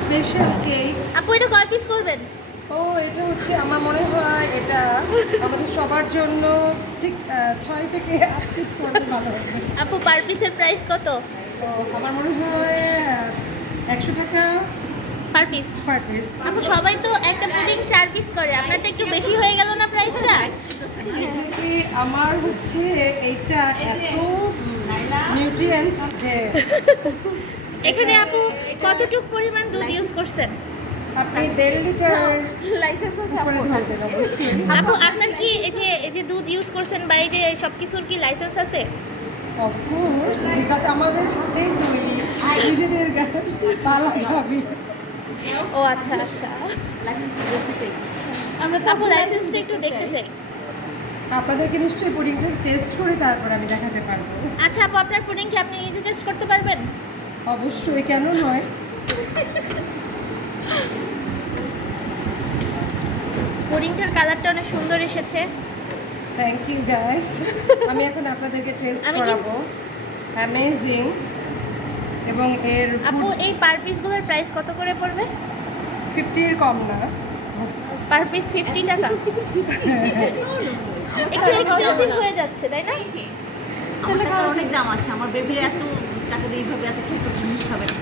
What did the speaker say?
Special cake. আপু এটা কয় পিস করবেন? ও এটা হচ্ছে আমার মনে হয় এটা আমাদের সবার জন্য ঠিক 6 থেকে 8 পিস করলে ভালো হবে। আপু পার পিসের প্রাইস কত? তো আমার মনে হয় 100 টাকা পার পিস। Per piece. আপু সবাই তো একটা পুডিং 4 পিস করে, আপনারটা একটু বেশি হয়ে গেল না প্রাইসটা? এক্স্যাক্টলি আমার হচ্ছে এইটা এত নিউট্রিয়েন্ট যে এখানে আপু কতটুক পরিমাণ দুধ ইউজ করছেন? আপনি 1.5 লিটার লাইসেন্স উপরে ধরবেন অবশ্যই। আপু আপনার কি এই যে দুধ ইউজ করছেন বা এই যে সব কিছুর কি লাইসেন্স আছে? অফকোর্স বিকজ আমাদের হাতেই তৈরি নিজেদের পালা খাবি। ও আচ্ছা আচ্ছা, লাইসেন্স দেখতে চাই। আমরা তো আপু লাইসেন্সটা একটু দেখতে চাই। আপনাদেরকে নিশ্চয়ই পুডিংটা টেস্ট করে তারপর আমি দেখাতে পারবো। আচ্ছা আপু আপনার পুডিং কি আপনি নিজে টেস্ট করতে পারবেন? অবশ্যই, কেন নয়। পুডিংটার কালারটা অনেক সুন্দর এসেছে। Thank you guys. আমি এখন আপনাদেরকে টেস্ট আমি কি- করাবো। অ্যামেজিং। এবং এর আপু এই পার পিসগুলোর প্রাইস কত করে পড়বে? 50 এর কম না। পার পিস 50 টাকা। একটু এক্সপেন্সিভ হয়ে যাচ্ছে তাই না? আমার টাকার অনেক দাম আছে, আমার বেবির এত টাকা দিয়ে এইভাবে এত ছোট জিনিস খাবে না।